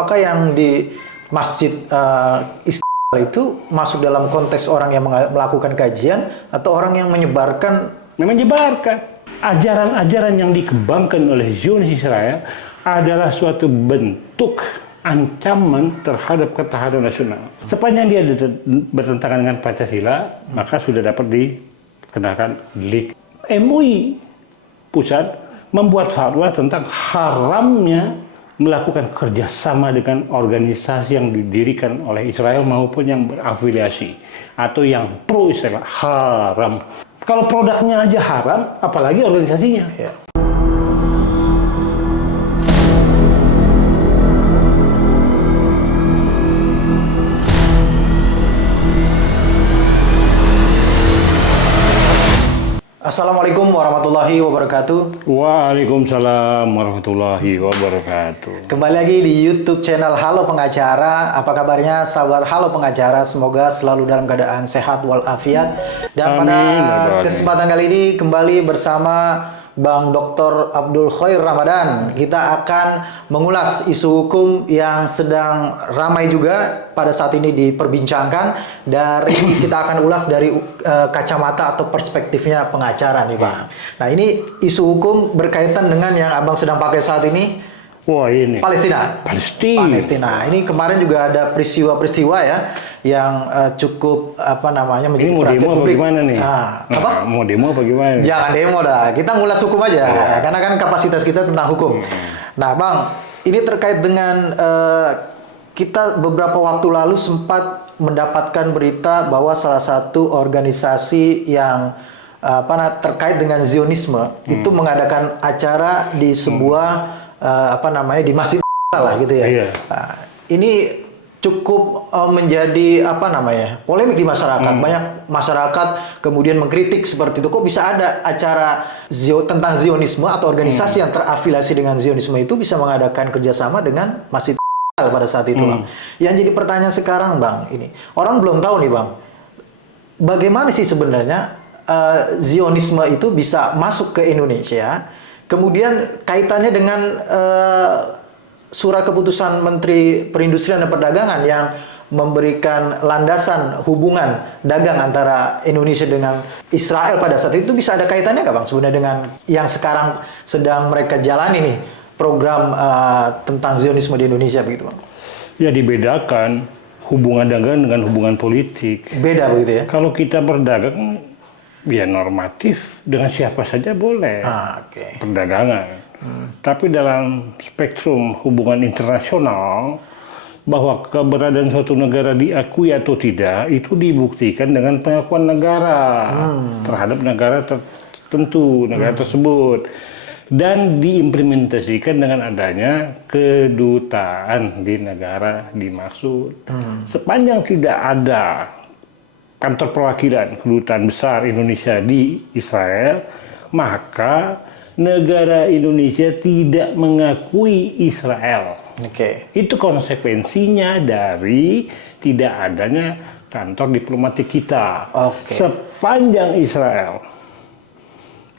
apakah yang di Masjid Istiqlal itu masuk dalam konteks orang yang melakukan kajian atau orang yang menyebarkan? Ajaran-ajaran yang dikembangkan oleh Zionis Israel adalah suatu bentuk ancaman terhadap ketahanan nasional. Sepanjang dia bertentangan dengan Pancasila, maka sudah dapat dikenakan delik. MUI pusat membuat fatwa tentang haramnya melakukan kerjasama dengan organisasi yang didirikan oleh Israel maupun yang berafiliasi atau yang pro Israel. Haram. Kalau produknya aja haram, apalagi organisasinya. Ya. Assalamualaikum warahmatullahi wabarakatuh. Waalaikumsalam warahmatullahi wabarakatuh. Kembali lagi di YouTube channel Halo Pengacara. Apa kabarnya sahabat Halo Pengacara? Semoga selalu dalam keadaan sehat walafiat. Dan pada kesempatan kali ini kembali bersama Bang Dr. Abdul Khoir Ramadan. Kita akan mengulas isu hukum yang sedang ramai juga pada saat ini diperbincangkan. Kita akan ulas dari kacamata atau perspektifnya pengacara nih Bang. Nah ini isu hukum berkaitan dengan yang Abang sedang pakai saat ini. Wah ini Palestina. Ini kemarin juga ada peristiwa-peristiwa ya yang cukup menjadi perhatian publik. Mau demo apa gimana nih? Mau demo apa gimana? Jangan demo dah. Kita ngulas hukum aja. Karena kan kapasitas kita tentang hukum. Nah, Bang, ini terkait dengan kita beberapa waktu lalu sempat mendapatkan berita bahwa salah satu organisasi yang terkait dengan Zionisme itu mengadakan acara di sebuah di Masjid lah gitu ya. Iya. Nah, ini cukup menjadi polemik di masyarakat. Banyak masyarakat kemudian mengkritik seperti itu. Kok bisa ada acara tentang Zionisme atau organisasi yang terafiliasi dengan Zionisme itu bisa mengadakan kerjasama dengan Masjid pada saat itu, Bang. Yang jadi pertanyaan sekarang, Bang, ini orang belum tahu nih, Bang. Bagaimana sih sebenarnya Zionisme itu bisa masuk ke Indonesia? Kemudian kaitannya dengan surat keputusan Menteri Perindustrian dan Perdagangan yang memberikan landasan hubungan dagang antara Indonesia dengan Israel pada saat itu bisa ada kaitannya nggak Bang sebenarnya dengan yang sekarang sedang mereka jalani nih program tentang Zionisme di Indonesia begitu Bang? Ya dibedakan hubungan dagang dengan hubungan politik. Beda begitu ya? Kalau kita berdagang ya normatif dengan siapa saja boleh perdagangan. Tapi dalam spektrum hubungan internasional bahwa keberadaan suatu negara diakui atau tidak itu dibuktikan dengan pengakuan negara terhadap negara tertentu, negara tersebut dan diimplementasikan dengan adanya kedutaan di negara dimaksud. Sepanjang tidak ada kantor perwakilan kedutaan besar Indonesia di Israel, maka negara Indonesia tidak mengakui Israel. Itu konsekuensinya dari tidak adanya kantor diplomatik kita. Sepanjang Israel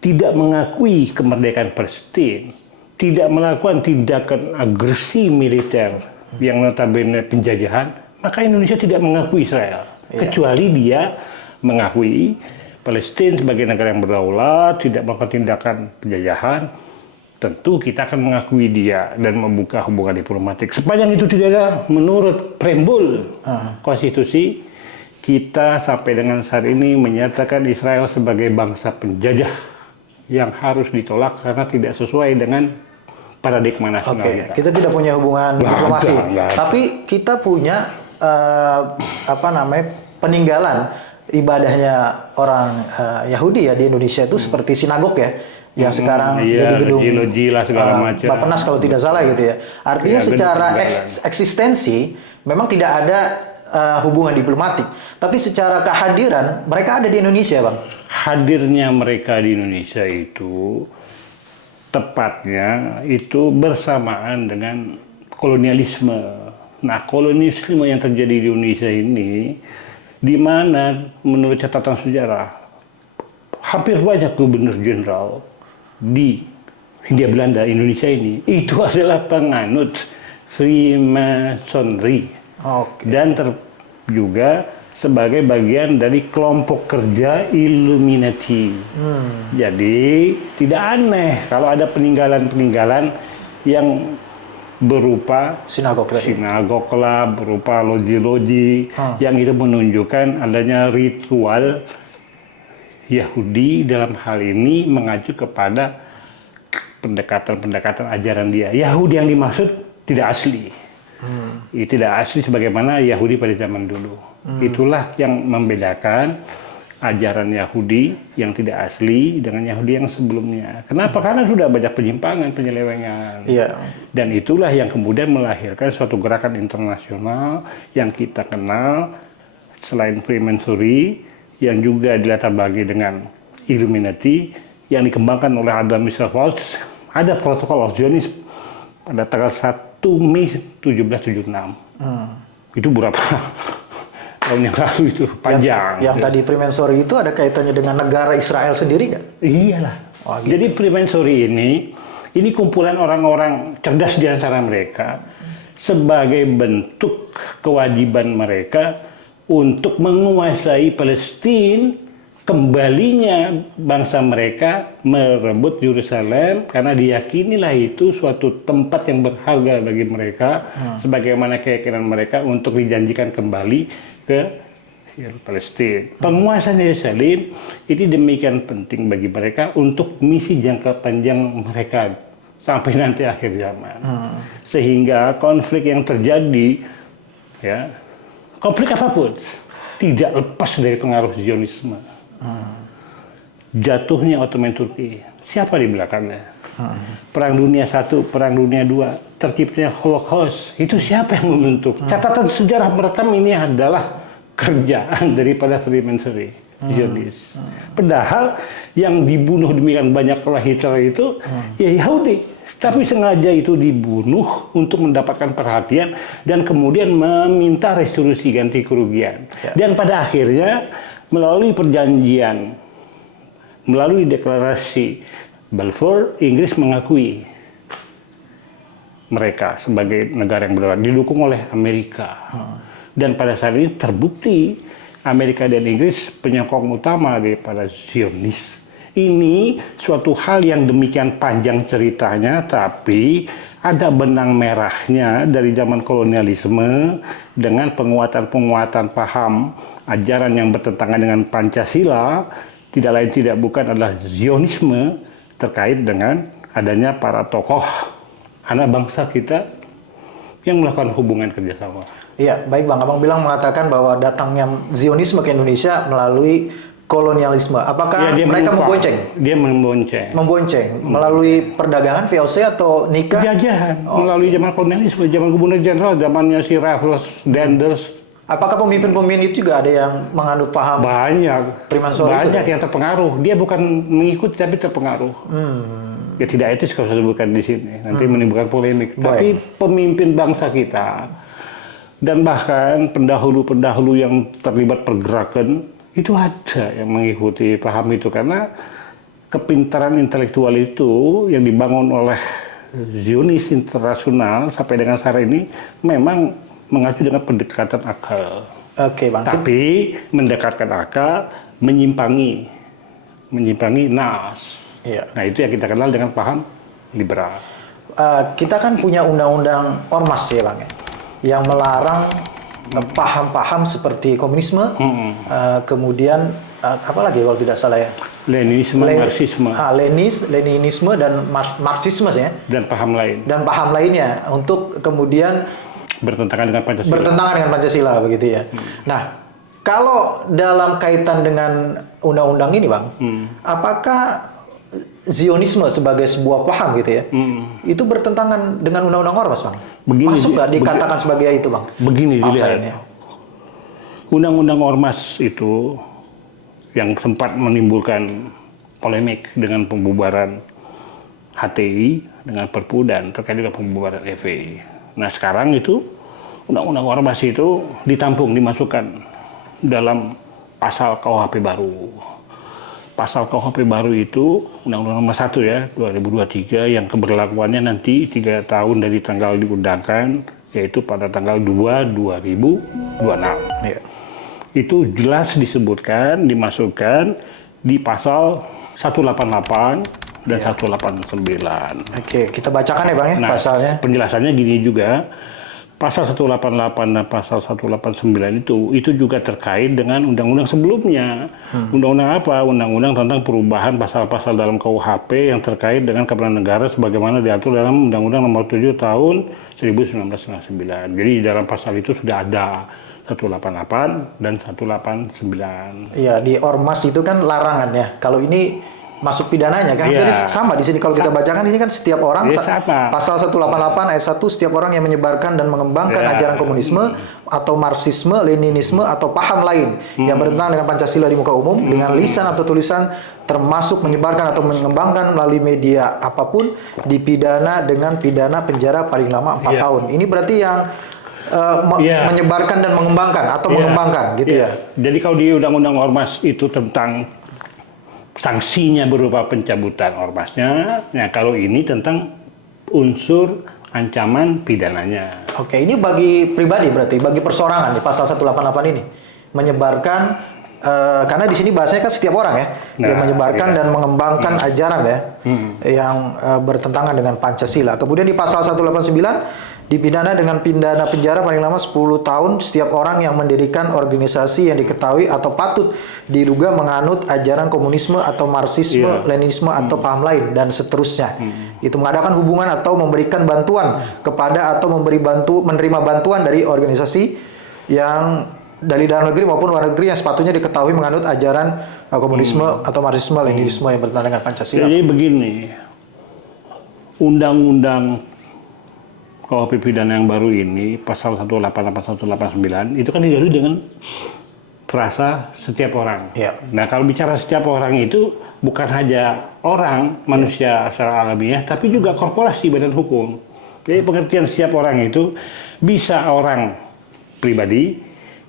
tidak mengakui kemerdekaan Palestina, tidak melakukan tindakan agresi militer yang notabene penjajahan, maka Indonesia tidak mengakui Israel. Kecuali dia mengakui Palestina sebagai negara yang berdaulat, tidak melakukan tindakan penjajahan, tentu kita akan mengakui dia dan membuka hubungan diplomatik. Sepanjang itu tidak ada, menurut preambul konstitusi, kita sampai dengan saat ini menyatakan Israel sebagai bangsa penjajah yang harus ditolak karena tidak sesuai dengan paradigma nasional kita tidak punya hubungan diplomasi, tapi kita punya peninggalan ibadahnya orang Yahudi ya di Indonesia itu seperti sinagog ya yang sekarang jadi gedung segala macam. Bapenas kalau tidak salah gitu ya. Artinya secara eksistensi memang tidak ada hubungan diplomatik, tapi secara kehadiran mereka ada di Indonesia, Bang. Hadirnya mereka di Indonesia itu tepatnya itu bersamaan dengan kolonialisme. Nah, kolonialisme yang terjadi di Indonesia ini, di mana menurut catatan sejarah, hampir banyak gubernur jenderal di Hindia Belanda Indonesia ini, itu adalah penganut Freemasonry dan juga sebagai bagian dari kelompok kerja Illuminati. Jadi tidak aneh kalau ada peninggalan-peninggalan yang berupa sinagog lah, berupa loji-loji yang itu menunjukkan adanya ritual Yahudi, dalam hal ini mengacu kepada pendekatan-pendekatan ajaran dia. Yahudi yang dimaksud tidak asli. Tidak asli sebagaimana Yahudi pada zaman dulu. Itulah yang membedakan ajaran Yahudi yang tidak asli dengan Yahudi yang sebelumnya. Kenapa? Karena sudah banyak penyimpangan, penyelewengan. Dan itulah yang kemudian melahirkan suatu gerakan internasional yang kita kenal selain Freemasonry, yang juga dilatar belakangi dengan Illuminati, yang dikembangkan oleh Adam Weishaupt. Ada protokol of Zionism pada tanggal 1 Mei 1776. Itu berapa tahun yang lalu, itu panjang. Yang tadi Freemasonry itu ada kaitannya dengan negara Israel sendiri nggak? Iyalah. Gitu. Jadi Freemasonry ini kumpulan orang-orang cerdas di antara mereka sebagai bentuk kewajiban mereka untuk menguasai Palestina, kembalinya bangsa mereka merebut Yerusalem, karena diyakinilah itu suatu tempat yang berharga bagi mereka, sebagaimana keyakinan mereka untuk dijanjikan kembali ke Palestina. Penguasaan Yerusalem ini demikian penting bagi mereka untuk misi jangka panjang mereka sampai nanti akhir zaman. Sehingga konflik yang terjadi, konflik apapun, tidak lepas dari pengaruh Zionisme. Jatuhnya Ottoman Turki, siapa di belakangnya? Perang Dunia I, Perang Dunia II, terciptanya Holocaust, itu siapa yang membentuk? Catatan sejarah merekam ini adalah kerjaan daripada Freemasonry, Zionis. Padahal yang dibunuh demikian banyak oleh Hitler itu ya Yahudi, tapi sengaja itu dibunuh untuk mendapatkan perhatian dan kemudian meminta restitusi ganti kerugian. Dan pada akhirnya melalui perjanjian, melalui deklarasi Balfour, Inggris mengakui mereka sebagai negara yang berdaulat, didukung oleh Amerika. Dan pada saat ini terbukti Amerika dan Inggris penyokong utama daripada Zionis. Ini suatu hal yang demikian panjang ceritanya, tapi ada benang merahnya dari zaman kolonialisme dengan penguatan-penguatan paham ajaran yang bertentangan dengan Pancasila, tidak lain tidak bukan adalah Zionisme terkait dengan adanya para tokoh anak bangsa kita yang melakukan hubungan kerjasama. Iya, baik Bang. Abang bilang mengatakan bahwa datangnya Zionisme ke Indonesia melalui kolonialisme. Apakah mereka membonceng? Dia membonceng. Membonceng melalui perdagangan VOC atau nikah? Penjajahan melalui zaman kolonialisme, zaman gubernur jenderal, zamannya si Raffles, Denders. Apakah pemimpin-pemimpin itu juga ada yang menganut paham? Banyak yang terpengaruh. Dia bukan mengikuti tapi terpengaruh. Ya tidak etis kalau saya sebutkan di sini. Nanti menimbulkan polemik. Tapi pemimpin bangsa kita dan bahkan pendahulu-pendahulu yang terlibat pergerakan itu ada yang mengikuti paham itu, karena kepintaran intelektual itu yang dibangun oleh Zionis internasional sampai dengan saat ini memang mengacu dengan pendekatan akal. Oke, Bang. Tapi mendekatkan akal, menyimpangi nas. Iya. Nah, itu yang kita kenal dengan paham liberal. Kita kan punya undang-undang ormas ya, Bang, yang melarang paham-paham seperti komunisme, kemudian apa lagi kalau tidak salah ya? Marxisme. Leninisme dan Marxisme ya. Dan paham lain. Dan paham lainnya untuk kemudian bertentangan dengan Pancasila. Bertentangan dengan Pancasila begitu ya. Nah, kalau dalam kaitan dengan undang-undang ini, Bang, apakah Zionisme sebagai sebuah paham gitu ya, itu bertentangan dengan undang-undang ormas, Bang? Masuk nggak dikatakan sebagai itu, Bang? Begini dilihat. Undang-undang ormas itu yang sempat menimbulkan polemik dengan pembubaran HTI dengan Perpu dan terkait dengan pembubaran FPI. Nah sekarang itu undang-undang ormas itu ditampung, dimasukkan dalam pasal KUHP baru. pasal KUHP baru itu, Undang-Undang Nomor 1 ya, 2023, yang keberlakuannya nanti 3 tahun dari tanggal diundangkan, yaitu pada tanggal 2/2026. Ya. Itu jelas disebutkan, dimasukkan di pasal 188 dan 189. Oke, kita bacakan ya Bang ya pasalnya. Penjelasannya gini juga. Pasal 188 dan pasal 189 itu juga terkait dengan undang-undang sebelumnya. Undang-undang apa? Undang-undang tentang perubahan pasal-pasal dalam KUHP yang terkait dengan kepentingan negara sebagaimana diatur dalam Undang-Undang Nomor 7 tahun 1999. Jadi dalam pasal itu sudah ada 188 dan 189. Iya, di ormas itu kan larangan ya. Kalau ini masuk pidananya kan, jadi sama di sini kalau kita bacakan ini kan setiap orang pasal 188 ayat 1 setiap orang yang menyebarkan dan mengembangkan ajaran komunisme atau marxisme, leninisme atau paham lain yang bertentangan dengan Pancasila di muka umum dengan lisan atau tulisan termasuk menyebarkan atau mengembangkan melalui media apapun dipidana dengan pidana penjara paling lama 4 tahun. Ini berarti yang menyebarkan dan mengembangkan atau mengembangkan gitu ya. Jadi kalau di Undang-Undang Ormas itu tentang sanksinya berupa pencabutan ormasnya, nah kalau ini tentang unsur ancaman pidananya. Oke, ini bagi pribadi berarti, bagi persorangan di pasal 188 ini menyebarkan karena di sini bahasanya kan setiap orang ya, yang menyebarkan dan mengembangkan ajaran ya, yang bertentangan dengan Pancasila. Kemudian di pasal 189 dipidana dengan pidana penjara paling lama 10 tahun setiap orang yang mendirikan organisasi yang diketahui atau patut diduga menganut ajaran komunisme atau marxisme, leninisme atau paham lain dan seterusnya. Itu mengadakan hubungan atau memberikan bantuan kepada atau menerima bantuan dari organisasi yang dari dalam negeri maupun luar negeri yang sepatutnya diketahui menganut ajaran komunisme atau marxisme, leninisme yang bertentangan dengan Pancasila. Jadi begini, undang-undang KUHP pidana yang baru ini, pasal 188, 189, itu kan dilalui dengan frasa setiap orang. Nah, kalau bicara setiap orang itu bukan hanya orang, manusia secara alamiah, tapi juga korporasi badan hukum. Jadi pengertian setiap orang itu bisa orang pribadi,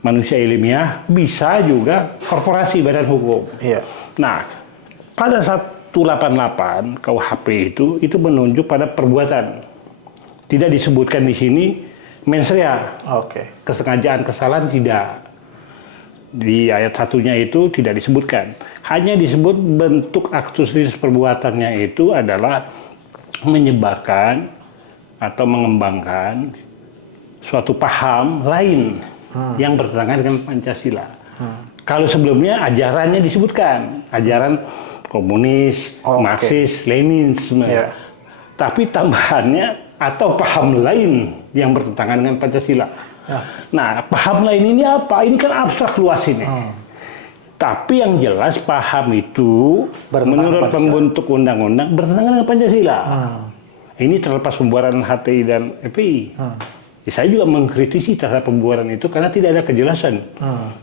manusia ilmiah, bisa juga korporasi badan hukum. Nah, pada 188 KUHP itu menunjuk pada perbuatan. Tidak disebutkan di sini mens rea. Kesengajaan kesalahan tidak. Di ayat satunya itu tidak disebutkan. Hanya disebut bentuk aktualitas perbuatannya itu adalah menyebarkan atau mengembangkan suatu paham lain yang bertentangan dengan Pancasila. Kalau sebelumnya ajarannya disebutkan, ajaran komunis, Marxis, Leninisme. Tapi tambahannya atau paham lain yang bertentangan dengan Pancasila. Nah, paham lain ini apa? Ini kan abstrak luas ini. Tapi yang jelas paham itu menurut pembentuk undang-undang bertentangan dengan Pancasila. Ini terlepas pembuaran HTI dan FPI. Saya juga mengkritisi terhadap pembuaran itu karena tidak ada kejelasan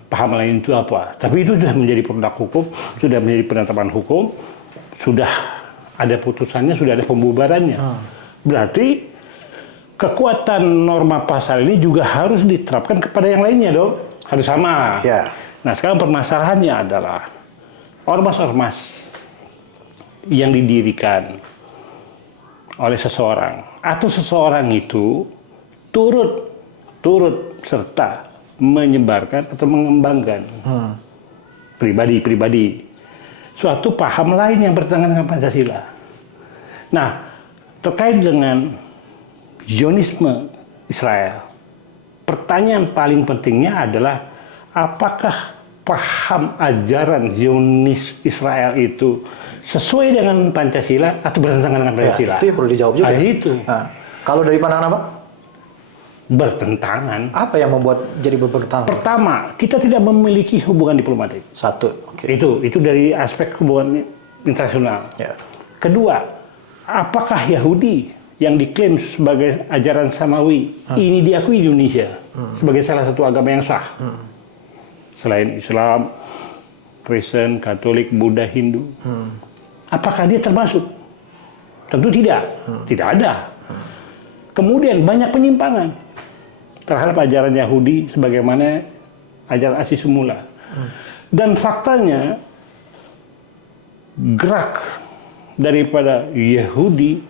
paham lain itu apa. Tapi itu sudah menjadi produk hukum, sudah menjadi penetapan hukum, sudah ada putusannya, sudah ada pembubarannya. Berarti kekuatan norma pasal ini juga harus diterapkan kepada yang lainnya dong. Harus sama. Nah, sekarang permasalahannya adalah ormas-ormas yang didirikan oleh seseorang atau seseorang itu turut serta menyebarkan atau mengembangkan pribadi-pribadi suatu paham lain yang bertentangan dengan Pancasila. Nah, terkait dengan Zionisme Israel, pertanyaan paling pentingnya adalah apakah paham ajaran Zionis Israel itu sesuai dengan Pancasila atau bertentangan dengan Pancasila? Itu yang perlu dijawab juga. Itu. Kalau dari pandangan apa? Bertentangan. Apa yang membuat jadi bertentangan? Pertama, kita tidak memiliki hubungan diplomatik. Satu. Itu dari aspek hubungan internasional. Kedua, apakah Yahudi yang diklaim sebagai ajaran Samawi ini diakui di Indonesia sebagai salah satu agama yang sah? Selain Islam, Kristen, Katolik, Buddha, Hindu. Apakah dia termasuk? Tentu tidak. Tidak ada. Kemudian banyak penyimpangan terhadap ajaran Yahudi sebagaimana ajaran asli semula. Dan faktanya gerak daripada Yahudi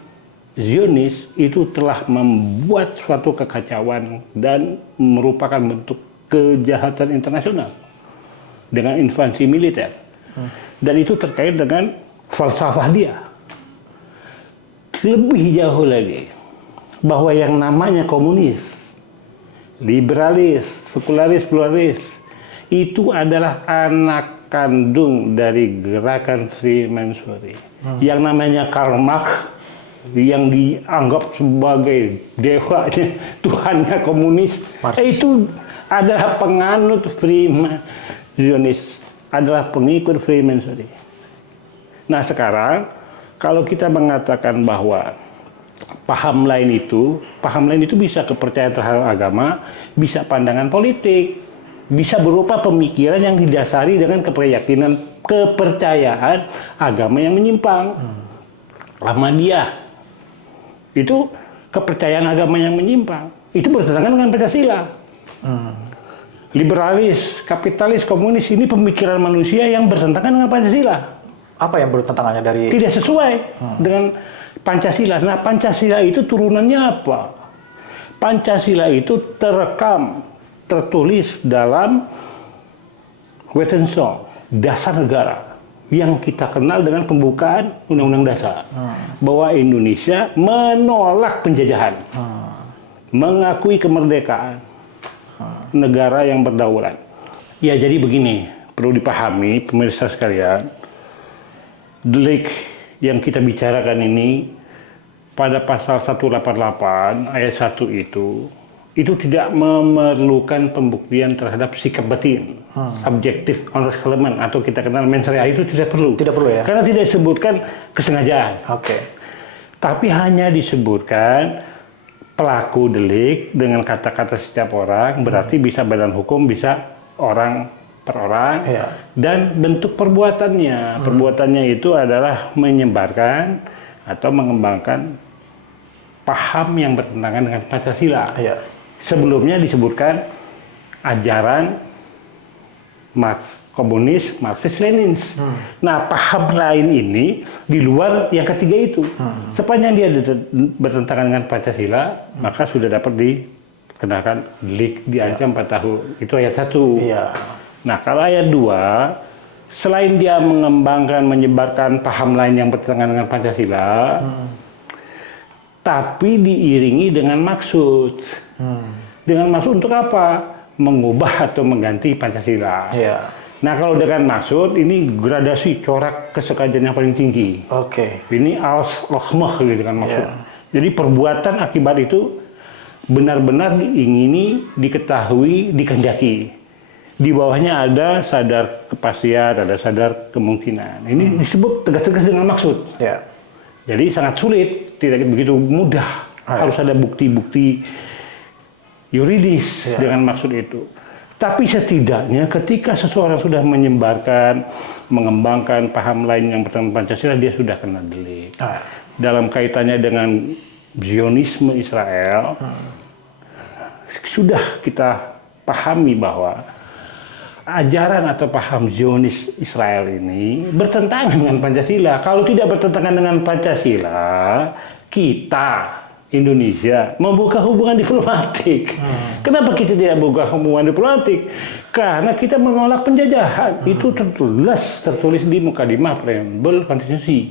Zionis itu telah membuat suatu kekacauan dan merupakan bentuk kejahatan internasional dengan invasi militer. Dan itu terkait dengan falsafah dia. Lebih jauh lagi, bahwa yang namanya komunis, liberalis, sekularis, pluralis, itu adalah anak kandung dari gerakan Freemasonry. Yang namanya Karl Marx, yang dianggap sebagai dewanya, Tuhannya komunis, itu adalah penganut Freemasonis, adalah pengikut Freemasonry. Nah sekarang, kalau kita mengatakan bahwa paham lain itu bisa kepercayaan terhadap agama, bisa pandangan politik, bisa berupa pemikiran yang didasari dengan kepercayaan agama yang menyimpang. Ahmadiyah itu kepercayaan agama yang menyimpang, itu bertentangan dengan Pancasila. Liberalis, kapitalis, komunis ini pemikiran manusia yang bertentangan dengan Pancasila. Apa yang bertentangannya dari? Tidak sesuai dengan Pancasila. Nah, Pancasila itu turunannya apa? Pancasila itu terekam, tertulis dalam Wetensong, dasar negara, yang kita kenal dengan pembukaan Undang-Undang Dasar. Bahwa Indonesia menolak penjajahan, mengakui kemerdekaan, negara yang berdaulat. Ya, jadi begini, perlu dipahami pemirsa sekalian, delik yang kita bicarakan ini pada pasal 188 ayat 1 itu tidak memerlukan pembuktian terhadap sikap batin, subjektif element atau kita kenal mens rea, itu tidak perlu. Tidak perlu ya? Karena tidak disebutkan kesengajaan. Oke. Tapi hanya disebutkan pelaku delik dengan kata-kata setiap orang, berarti bisa badan hukum, bisa orang per orang, dan bentuk perbuatannya. Perbuatannya itu adalah menyebarkan atau mengembangkan paham yang bertentangan dengan Pancasila. Sebelumnya disebutkan ajaran komunis, Marxis-Lenins. Nah, paham lain ini di luar yang ketiga itu. Sepanjang dia bertentangan dengan Pancasila, maka sudah dapat dikenakan delik, diancam 4 tahun. Itu ayat 1. Nah, kalau ayat 2, selain dia mengembangkan, menyebarkan paham lain yang bertentangan dengan Pancasila, tapi diiringi dengan maksud. Dengan maksud untuk apa? Mengubah atau mengganti Pancasila. Nah, kalau dengan maksud, ini gradasi corak kesengajaannya yang paling tinggi. Ini als-lochmah dengan maksud. Jadi perbuatan akibat itu benar-benar diingini, diketahui, dikehendaki. Di bawahnya ada sadar kepastian, ada sadar kemungkinan. Ini disebut tegas-tegas dengan maksud. Jadi sangat sulit, tidak begitu mudah. Harus ada bukti-bukti yuridis dengan maksud itu. Tapi setidaknya ketika seseorang sudah menyebarkan, mengembangkan paham lain yang bertentangan Pancasila, dia sudah kena delik. Dalam kaitannya dengan Zionisme Israel, sudah kita pahami bahwa ajaran atau paham Zionis Israel ini bertentangan dengan Pancasila. Kalau tidak bertentangan dengan Pancasila, kita Indonesia membuka hubungan diplomatik. Kenapa kita tidak buka hubungan diplomatik? Karena kita menolak penjajahan. Itu tertulis di mukadimah preambel konstitusi.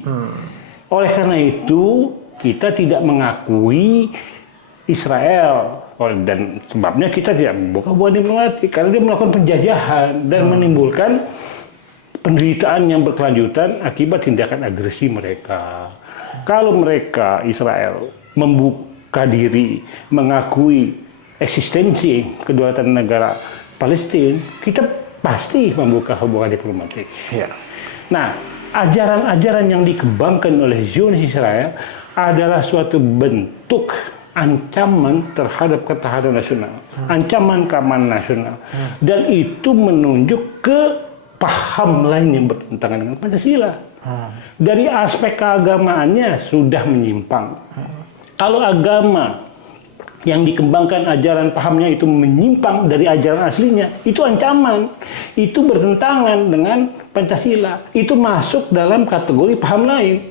Oleh karena itu, kita tidak mengakui Israel. Dan sebabnya kita tidak membuka hubungan diplomatik karena dia melakukan penjajahan dan menimbulkan penderitaan yang berkelanjutan akibat tindakan agresi mereka. Kalau mereka Israel membuka diri, mengakui eksistensi kedaulatan negara Palestina, kita pasti membuka hubungan diplomatik. Nah, ajaran-ajaran yang dikembangkan oleh Zionis Israel adalah suatu bentuk ancaman terhadap ketahanan nasional, ancaman keamanan nasional, dan itu menunjuk ke paham lain yang bertentangan dengan Pancasila. Dari aspek keagamaannya sudah menyimpang. Kalau agama yang dikembangkan ajaran pahamnya itu menyimpang dari ajaran aslinya, itu ancaman, itu bertentangan dengan Pancasila, itu masuk dalam kategori paham lain.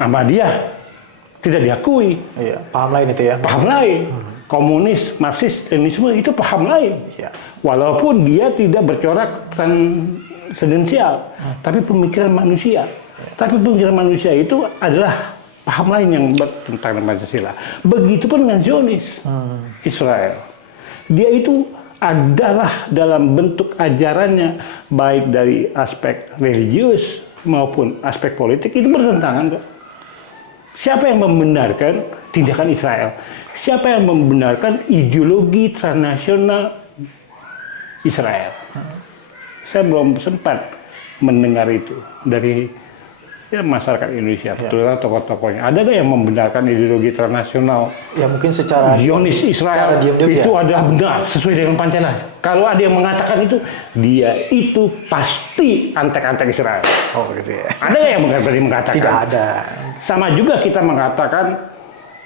Ahmadiyah tidak diakui. Iya, paham lain itu ya. Paham lain. Komunis, Marxis, Leninisme itu paham lain. Iya. Walaupun dia tidak bercorak transendensial, tapi pemikiran manusia. Tapi pemikiran manusia itu adalah paham lain yang bertentangan dengan Pancasila. Begitupun dengan Zionis, Israel. Dia itu adalah dalam bentuk ajarannya, baik dari aspek religius maupun aspek politik, itu bertentangan. Siapa yang membenarkan tindakan Israel? Siapa yang membenarkan ideologi transnasional Israel? Saya belum sempat mendengar itu dari masyarakat Indonesia, terutama tokoh-tokohnya. Ada nggak yang membenarkan ideologi transnasional? Ya mungkin secara Zionis Israel itu ya. adalah benar sesuai dengan Pancasila. Kalau ada yang mengatakan itu, dia itu pasti antek-antek Israel. Oh gitu ya. Ada nggak yang mengatakan? Tidak ada. Sama juga kita mengatakan,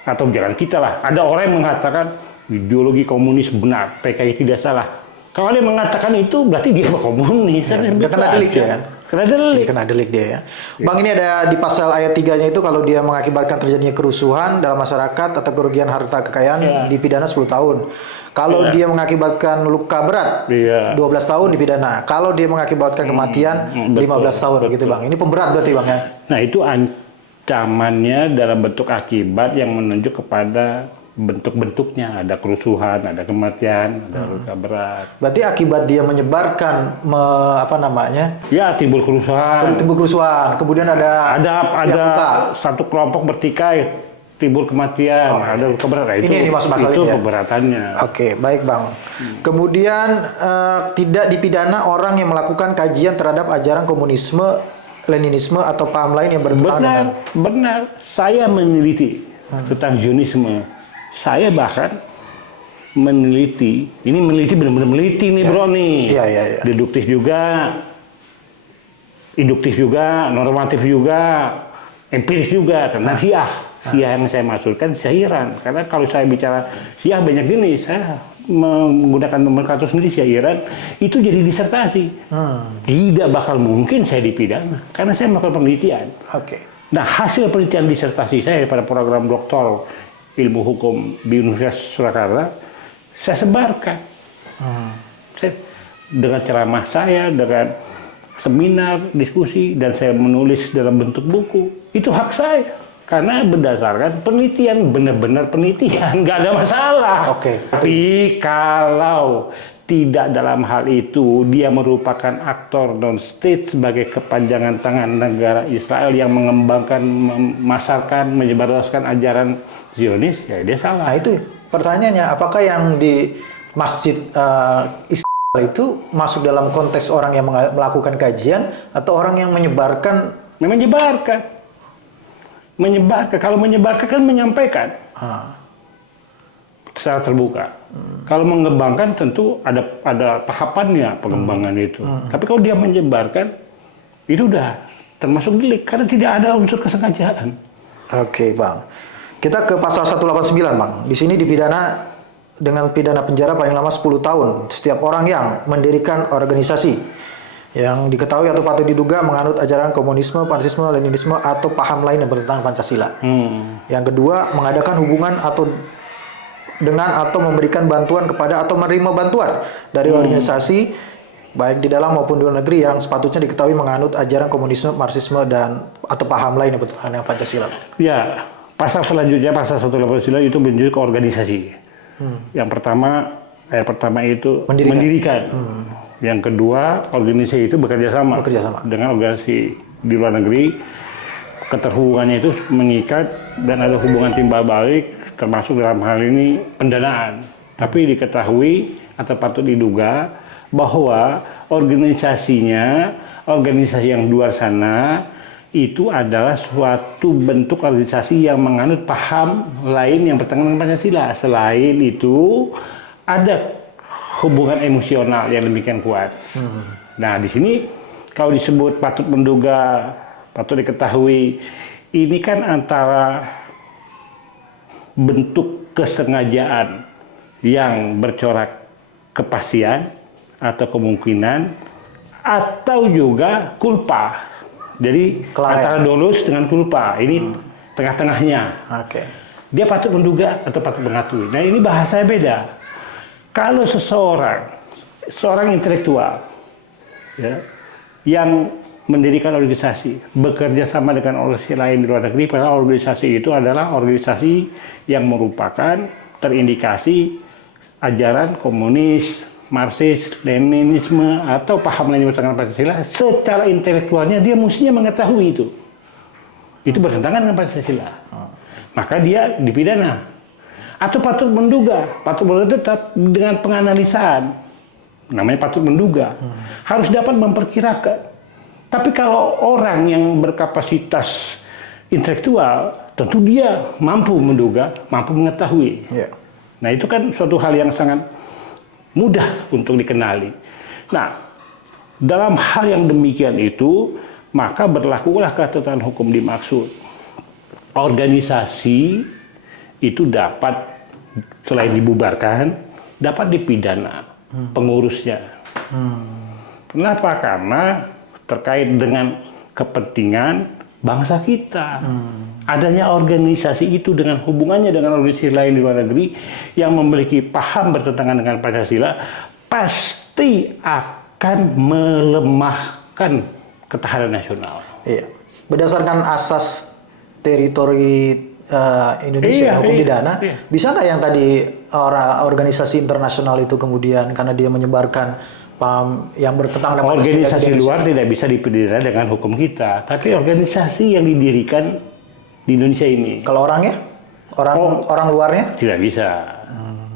atau jangan kita lah, ada orang yang mengatakan ideologi komunis benar, PKI tidak salah. Kalau dia mengatakan itu, berarti dia komunis. Ya, kena delik ya kan? Kena delik dia ya. Bang, ini ada di pasal ayat 3-nya itu, kalau dia mengakibatkan terjadinya kerusuhan dalam masyarakat atau kerugian harta kekayaan, dipidana 10 tahun. Kalau dia mengakibatkan luka berat, 12 tahun dipidana. Kalau dia mengakibatkan kematian, 15 tahun begitu Bang. Ini pemberat berarti Bang ya? Nah, itu ancamannya dalam bentuk akibat yang menunjuk kepada bentuk-bentuknya, ada kerusuhan, ada kematian, ada luka berat. Berarti akibat dia menyebarkan Ya, timbul kerusuhan. Kemudian ada satu kelompok bertikai, timbul kematian, ada luka berat. Ini itu pemberatannya. Oke, baik Bang. Kemudian tidak dipidana orang yang melakukan kajian terhadap ajaran komunisme, Leninisme atau paham lain yang bertentangan dengan. Benar. Saya meneliti tentang Zionisme. Saya bahkan meneliti, ini benar-benar meneliti nih bro nih. Iya. Deduktif juga, induktif juga, normatif juga, empiris juga. Karena Syiah yang saya maksudkan syairan. Karena kalau saya bicara Syiah banyak gini, saya menggunakan nomenklatur sendiri syairan, itu jadi disertasi. Tidak bakal mungkin saya dipidana, karena saya melakukan penelitian. Nah, hasil penelitian disertasi saya pada program doktor ilmu hukum di Universitas Surakarta, saya sebarkan. Dengan ceramah saya, dengan seminar, diskusi, dan saya menulis dalam bentuk buku. Itu hak saya. Karena berdasarkan penelitian, benar-benar penelitian, nggak ada masalah. Tapi kalau tidak dalam hal itu, dia merupakan aktor non-state sebagai kepanjangan tangan negara Israel yang mengembangkan, memasarkan, menyebarluaskan ajaran Zionis, ya dia salah. Nah itu pertanyaannya, apakah yang di Masjid Istiqlal itu masuk dalam konteks orang yang melakukan kajian atau orang yang menyebarkan? Menyebarkan. Kalau menyebarkan kan menyampaikan secara terbuka. Kalau mengembangkan tentu ada tahapannya pengembangan itu. Tapi kalau dia menyebarkan, itu udah termasuk delik karena tidak ada unsur kesengajaan. Oke Bang. Kita ke pasal 189 Bang. Di sini dipidana dengan pidana penjara paling lama 10 tahun setiap orang yang mendirikan organisasi yang diketahui atau patut diduga menganut ajaran komunisme, Marxisme, Leninisme atau paham lain yang bertentangan Pancasila. Yang kedua, mengadakan hubungan atau memberikan bantuan kepada atau menerima bantuan dari organisasi baik di dalam maupun di luar negeri yang sepatutnya diketahui menganut ajaran komunisme, Marxisme atau paham lain yang bertentangan dengan Pancasila. Ya. Pasal selanjutnya, pasal 189 itu menunjuk ke organisasi. Yang pertama itu mendirikan. Yang kedua, organisasi itu bekerja sama dengan organisasi di luar negeri. Keterhubungannya itu mengikat dan ada hubungan timbal balik, termasuk dalam hal ini pendanaan. Tapi diketahui atau patut diduga bahwa organisasi yang di luar sana itu adalah suatu bentuk organisasi yang menganut paham lain yang bertentangan dengan Pancasila. Selain itu, ada hubungan emosional yang demikian kuat. Nah, di sini kalau disebut patut menduga, patut diketahui, ini kan antara bentuk kesengajaan yang bercorak kepastian atau kemungkinan atau juga kulpa. Jadi antara dolus dengan kulpa ini tengah-tengahnya. Oke. Dia patut menduga atau patut mengakui. Nah ini bahasanya beda. Kalau seorang intelektual ya, yang mendirikan organisasi, bekerja sama dengan organisasi lain di luar negeri, padahal organisasi itu adalah organisasi yang merupakan terindikasi ajaran komunis, Marxis, Leninisme, atau paham lain bertentangan Pancasila, secara intelektualnya dia mestinya mengetahui itu. Itu bertentangan dengan Pancasila. Maka dia dipidana. Atau patut menduga tetap dengan penganalisaan. Namanya patut menduga. Harus dapat memperkirakan. Tapi kalau orang yang berkapasitas intelektual, tentu dia mampu menduga, mampu mengetahui. Yeah. Nah itu kan suatu hal yang sangat mudah untuk dikenali. Nah, dalam hal yang demikian itu, maka berlakulah ketentuan hukum dimaksud. Organisasi itu dapat, selain dibubarkan, dapat dipidana pengurusnya. Kenapa? Karena terkait dengan kepentingan bangsa kita. Adanya organisasi itu dengan hubungannya dengan organisasi lain di luar negeri yang memiliki paham bertentangan dengan Pancasila pasti akan melemahkan ketahanan nasional. Iya. Berdasarkan asas teritori Indonesia hukum pidana, bisa nggak yang tadi organisasi internasional itu kemudian karena dia menyebarkan paham yang bertentangan dengan organisasi luar tidak bisa dipidana dengan hukum kita, tapi organisasi yang didirikan di Indonesia ini. Kalau orangnya, orang luarnya tidak bisa,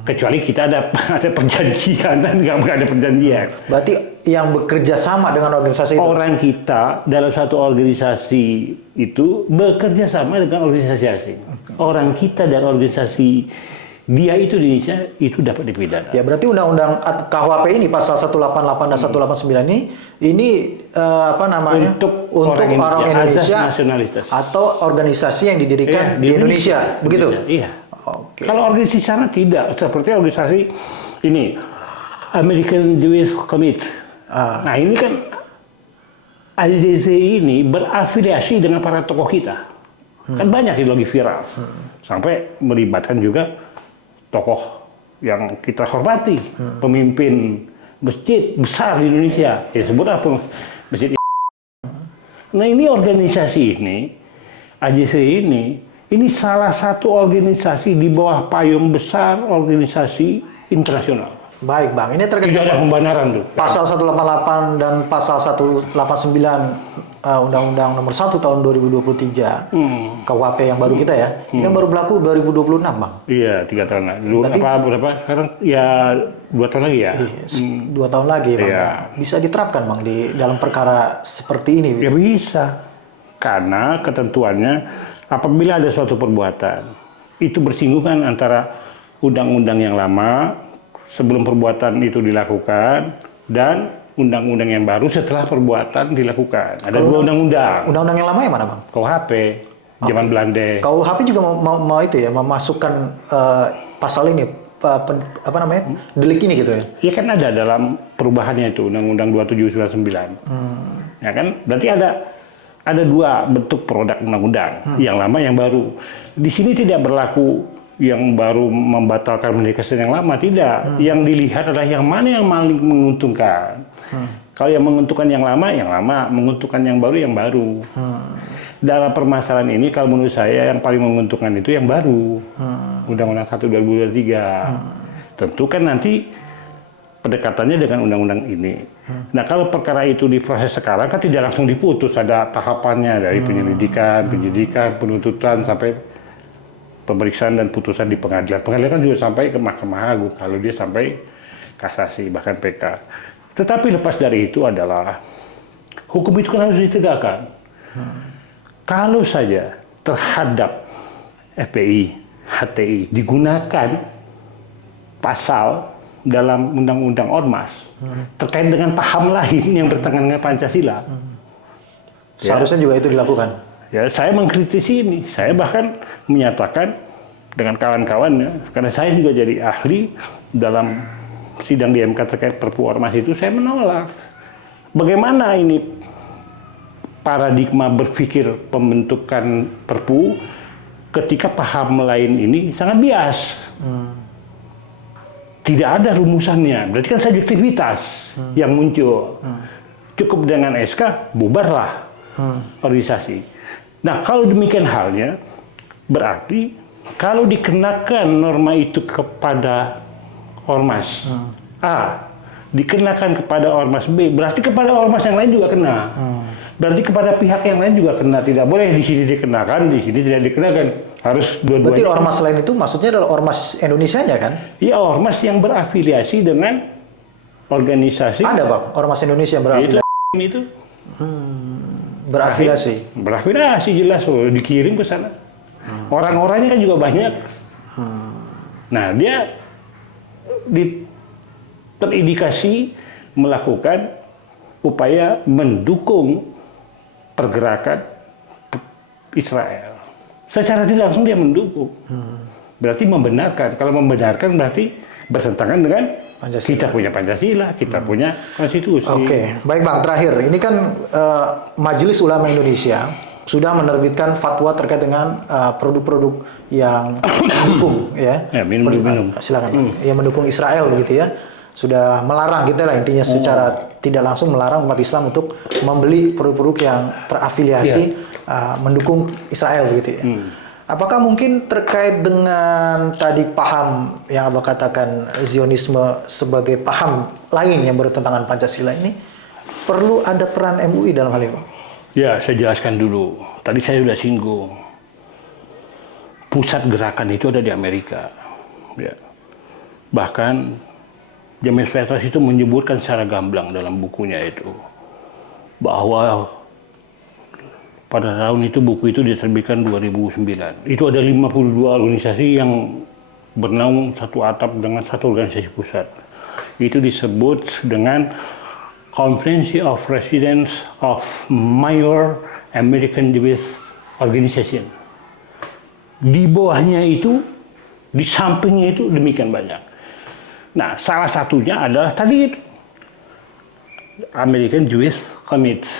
kecuali kita ada perjanjian dan nggak ada perjanjian. Berarti yang bekerja sama dengan organisasi itu. Orang kita dalam satu organisasi itu bekerja sama dengan organisasi asing. Orang kita dan organisasi dia itu di Indonesia itu dapat dipidana. Ya berarti undang-undang KUHP ini pasal 188 dan 189 ini apa namanya untuk orang Indonesia atau organisasi yang didirikan di Indonesia, begitu? Iya. Okay. Kalau organisasi sana tidak, seperti organisasi ini American Jewish Committee. Nah ini kan AJC ini berafiliasi dengan para tokoh kita. Kan banyak yang lagi viral. Sampai melibatkan juga tokoh yang kita hormati, pemimpin masjid besar di Indonesia. Ya sebut apa? Masjid. Nah ini organisasi ini, AJC ini salah satu organisasi di bawah payung besar organisasi internasional. Baik Bang, ini terkait tidak ada pembenaran tuh. Pasal 188 dan pasal 189 Undang-Undang Nomor 1 Tahun 2023 KUHP yang baru kita ya. Ini kan baru berlaku 2026 Bang. Iya, 3 tahun lagi. Dulu berapa? Sekarang ya 2 tahun lagi ya. 2 tahun lagi Bang. Iya. Bisa diterapkan Bang di dalam perkara seperti ini. Ya bisa. Karena ketentuannya apabila ada suatu perbuatan itu bersinggungan antara undang-undang yang lama sebelum perbuatan itu dilakukan dan undang-undang yang baru setelah perbuatan dilakukan. Ada dua undang-undang. Undang-undang yang lama yang mana Bang? KUHP, zaman Belanda. KUHP juga mau itu ya, memasukkan pasal ini, apa namanya, delik ini gitu ya? Iya kan ada dalam perubahannya itu, Undang-Undang 2799. Ya kan, berarti ada dua bentuk produk undang-undang, yang lama, yang baru. Di sini tidak berlaku yang baru membatalkan mendekatkan yang lama, tidak. Yang dilihat adalah yang mana yang paling menguntungkan. Kalau yang menguntungkan yang lama, menguntungkan yang baru. Dalam permasalahan ini, kalau menurut saya yang paling menguntungkan itu yang baru. Undang-Undang 1 2023. Tentu kan nanti pendekatannya dengan undang-undang ini. Nah kalau perkara itu diproses sekarang kan tidak langsung diputus, ada tahapannya dari penyelidikan, penuntutan sampai pemeriksaan dan putusan di pengadilan. Pengadilan kan juga sampai ke Mahkamah Agung kalau dia sampai kasasi bahkan PK. Tetapi lepas dari itu adalah hukum itu kan harus ditegakkan. Kalau saja terhadap FPI, HTI digunakan pasal dalam Undang-Undang Ormas terkait dengan paham lain yang bertentangan dengan Pancasila, seharusnya juga itu dilakukan. Ya, saya mengkritisi ini. Saya bahkan menyatakan dengan kawan-kawannya, karena saya juga jadi ahli dalam sidang di MK terkait Perpu Ormas itu, saya menolak. Bagaimana ini paradigma berpikir pembentukan Perpu ketika paham lain ini sangat bias. Tidak ada rumusannya, berarti kan subjektivitas yang muncul. Cukup dengan SK, bubarlah organisasi. Nah, kalau demikian halnya, berarti kalau dikenakan norma itu kepada Ormas A, dikenakan kepada Ormas B, berarti kepada Ormas yang lain juga kena. Berarti kepada pihak yang lain juga kena. Tidak boleh di sini dikenakan, di sini tidak dikenakan. Harus dua-duanya. Berarti Ormas lain itu maksudnya adalah Ormas Indonesianya kan? Iya, Ormas yang berafiliasi dengan organisasi. Ada Bang, Ormas Indonesia yang berafiliasi. Itu berafiliasi. Berafiliasi jelas, dikirim ke sana. Orang-orangnya kan juga banyak. Nah, dia terindikasi melakukan upaya mendukung pergerakan Israel. Secara tidak langsung dia mendukung. Berarti membenarkan. Kalau membenarkan berarti bertentangan dengan Pancasila. Kita punya Pancasila, kita punya konstitusi. Oke, baik Bang. Terakhir, ini kan Majelis Ulama Indonesia sudah menerbitkan fatwa terkait dengan produk-produk yang mendukung, ya. Minum. Silakan. Yang mendukung Israel, begitu ya. Sudah melarang kita lah intinya secara tidak langsung melarang umat Islam untuk membeli produk-produk yang terafiliasi mendukung Israel, begitu ya. Apakah mungkin terkait dengan tadi paham yang Abah katakan Zionisme sebagai paham lain yang bertentangan Pancasila ini perlu ada peran MUI dalam hal ini? Ya, saya jelaskan dulu. Tadi saya sudah singgung. Pusat gerakan itu ada di Amerika. Ya. Bahkan James Vetas itu menyebutkan secara gamblang dalam bukunya itu bahwa pada tahun itu buku itu diterbitkan 2009. Itu ada 52 organisasi yang bernaung satu atap dengan satu organisasi pusat. Itu disebut dengan Conference of Residents of Major American Jewish Organization. Di bawahnya itu, di sampingnya itu demikian banyak. Nah, salah satunya adalah tadi itu American Jewish Committee.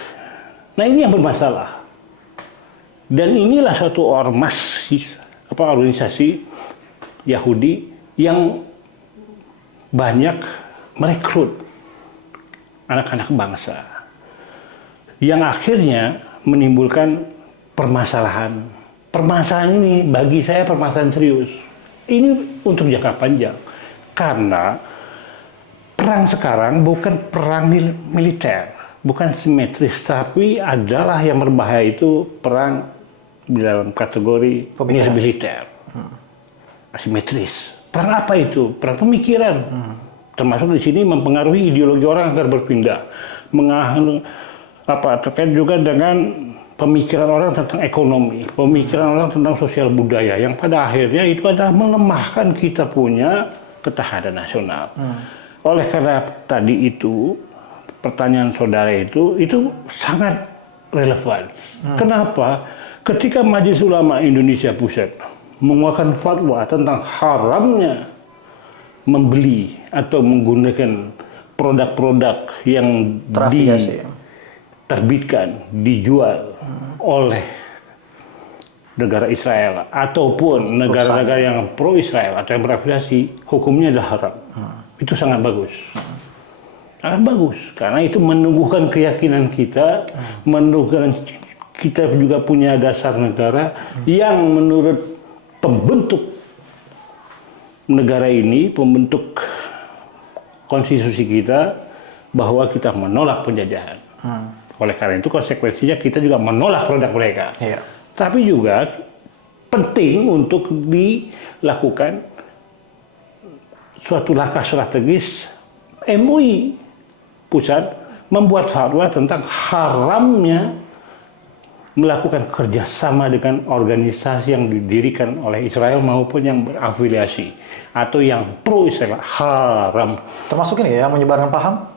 Nah, ini yang bermasalah. Dan inilah suatu ormas, organisasi Yahudi yang banyak merekrut anak-anak bangsa, yang akhirnya menimbulkan permasalahan. Permasalahan ini bagi saya permasalahan serius. Ini untuk jangka panjang. Karena perang sekarang bukan perang militer, bukan simetris, tapi adalah yang berbahaya itu perang di dalam kategori militer, asimetris. Perang apa itu? Perang pemikiran. Termasuk di sini mempengaruhi ideologi orang agar berpindah. Terkait juga dengan pemikiran orang tentang ekonomi, pemikiran orang tentang sosial budaya, yang pada akhirnya itu adalah melemahkan kita punya ketahanan nasional. Oleh karena tadi itu, pertanyaan saudara itu sangat relevan. Kenapa? Ketika Majelis Ulama Indonesia Pusat mengeluarkan fatwa tentang haramnya membeli atau menggunakan produk-produk yang diterbitkan, dijual oleh negara Israel ataupun negara-negara yang pro-Israel atau yang berafiliasi, hukumnya adalah haram. Itu sangat bagus. Sangat bagus, karena itu menumbuhkan keyakinan kita, menumbuhkan kita juga punya dasar negara yang menurut pembentuk negara ini, pembentuk konstitusi kita, bahwa kita menolak penjajahan. Oleh karena itu konsekuensinya kita juga menolak produk mereka. Iya. Tapi juga penting untuk dilakukan suatu langkah strategis MUI pusat membuat fatwa tentang haramnya melakukan kerjasama dengan organisasi yang didirikan oleh Israel maupun yang berafiliasi atau yang pro-Israel. Haram. Termasuk ini ya, yang menyebarkan paham?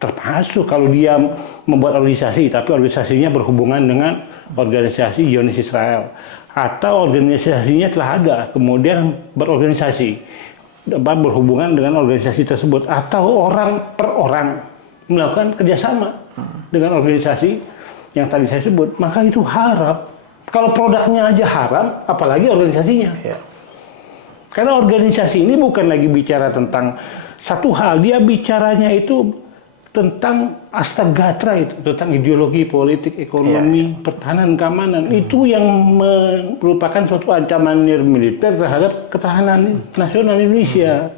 Termasuk kalau dia membuat organisasi, tapi organisasinya berhubungan dengan organisasi Zionis Israel atau organisasinya telah ada, kemudian berorganisasi, berhubungan dengan organisasi tersebut, atau orang per orang melakukan kerjasama dengan organisasi yang tadi saya sebut, maka itu haram. Kalau produknya aja haram, apalagi organisasinya. Ya. Karena organisasi ini bukan lagi bicara tentang satu hal, dia bicaranya itu tentang astagatra, itu tentang ideologi politik, ekonomi, pertahanan, keamanan. Itu yang merupakan suatu ancaman militer terhadap ketahanan nasional Indonesia,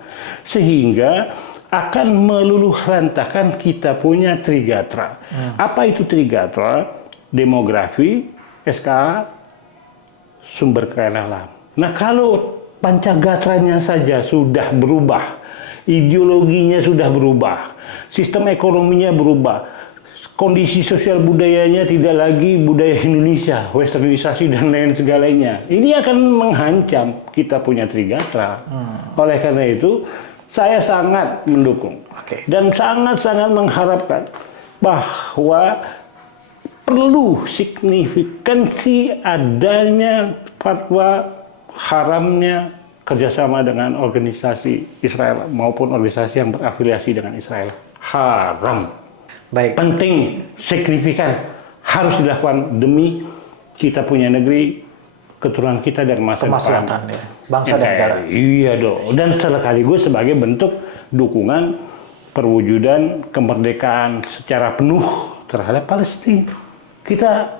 sehingga akan meluluhlantahkan kita punya trigatra. Apa itu trigatra? Demografi, SKA, sumber kekayaan alam. Nah, kalau pancagatranya saja sudah berubah, ideologinya sudah berubah, sistem ekonominya berubah, kondisi sosial budayanya tidak lagi budaya Indonesia, westernisasi dan lain segalanya. Ini akan menghancam kita punya trigatra. Oleh karena itu, saya sangat mendukung dan sangat-sangat mengharapkan bahwa perlu signifikansi adanya fatwa haramnya kerjasama dengan organisasi Israel maupun organisasi yang berafiliasi dengan Israel. Haram. Baik. Penting, signifikan, harus dilakukan demi kita punya negeri, keturunan kita dan masa depan. Ya. Bangsa dan negara. Iya dong. Dan sekaligus sebagai bentuk dukungan perwujudan kemerdekaan secara penuh terhadap Palestina. Kita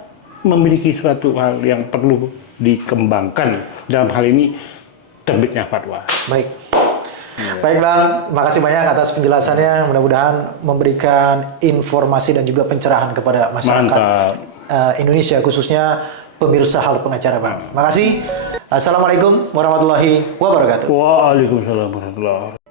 memiliki suatu hal yang perlu dikembangkan, dalam hal ini terbitnya fatwa. Baik. Baik Bang, makasih banyak atas penjelasannya. Mudah-mudahan memberikan informasi dan juga pencerahan kepada masyarakat Indonesia, khususnya pemirsa Halo Pengacara Bang. Makasih. Assalamualaikum warahmatullahi wabarakatuh. Waalaikumsalam warahmatullahi wabarakatuh.